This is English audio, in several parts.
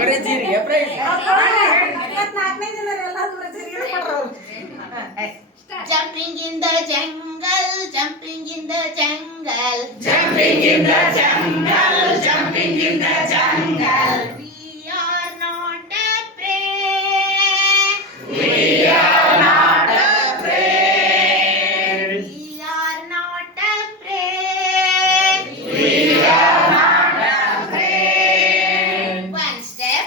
ಬರೀ ಜೀರಿಗೆ price. Jumping in the jungle, jumping in the jungle, Jumping in the jungle, jumping in the jungle. we are not afraid. We are not afraid. We are not afraid. We are not afraid. One step,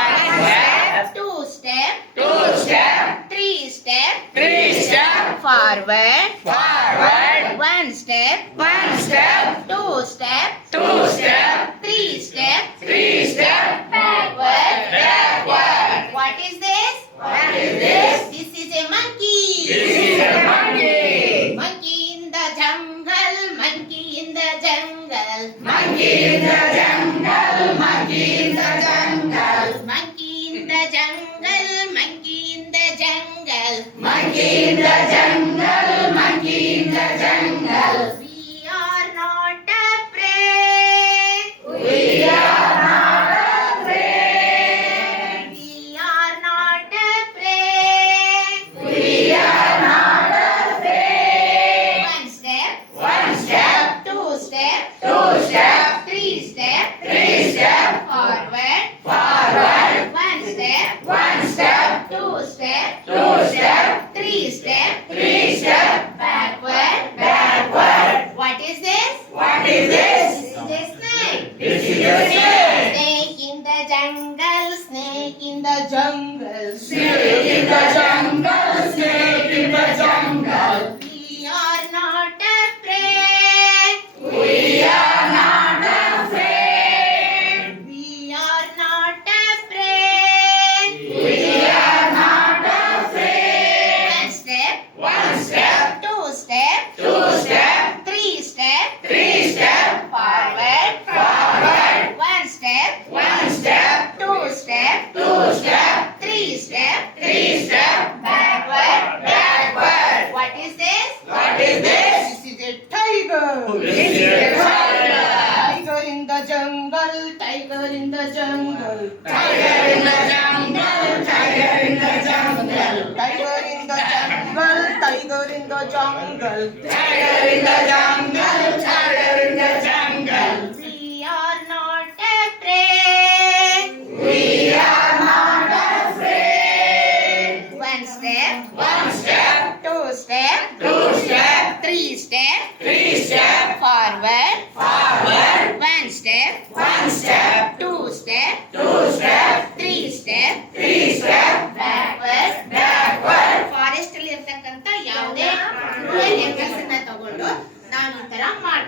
One step, two step, two step, three step, three step, forward, forward. one step, One step, two step, two step, three step, three step, backward. backward. What is this? What is this? This is a monkey. This is a monkey. Monkey in the jungle, monkey in the jungle, Monkey in the jungle, monkey in the jungle. monkey in the jungle, monkey in the jungle. Monkey in the jungle, monkey in the jungle. We are not afraid. We are not afraid. We are not afraid. We are not afraid. One step, One step, two step, two step, three step, three step, forward, forward. one step, One step, two step, two step, three step, three step, backward. backward. What is this? What is this? This is a snake. This is a snake. Snake in the jungle, snake in the jungle. Snake in the jungle, snake in the jungle. We are not afraid. We are not afraid. We are not afraid. We are not afraid. One step, One step, two step, two step, three step, three step, forward, forward. one step, One step, two step, two step, three step, three step, backward. backward. What is this? What is this? This is a tiger. This is a tiger. Tiger in the jungle, tiger in the jungle. Tiger in the jungle, tiger in the jungle. Tiger in the jungle, tiger in the jungle. Tiger in the jungle, tiger in the jungle. We are not afraid. We are not afraid. One step, One step, two step, two step, three step, three step, forward, forward. one step, One step, two step, two step, three step, three step, backward. backward. Forest ಅಲ್ಲಿ ಇರ್ತಕ್ಕಂಥ ಯಾವುದೇ rural areas ಅನ್ನ ತಗೊಂಡು ನಾವು ಈ ತರ ಮಾಡ್ತೀವಿ.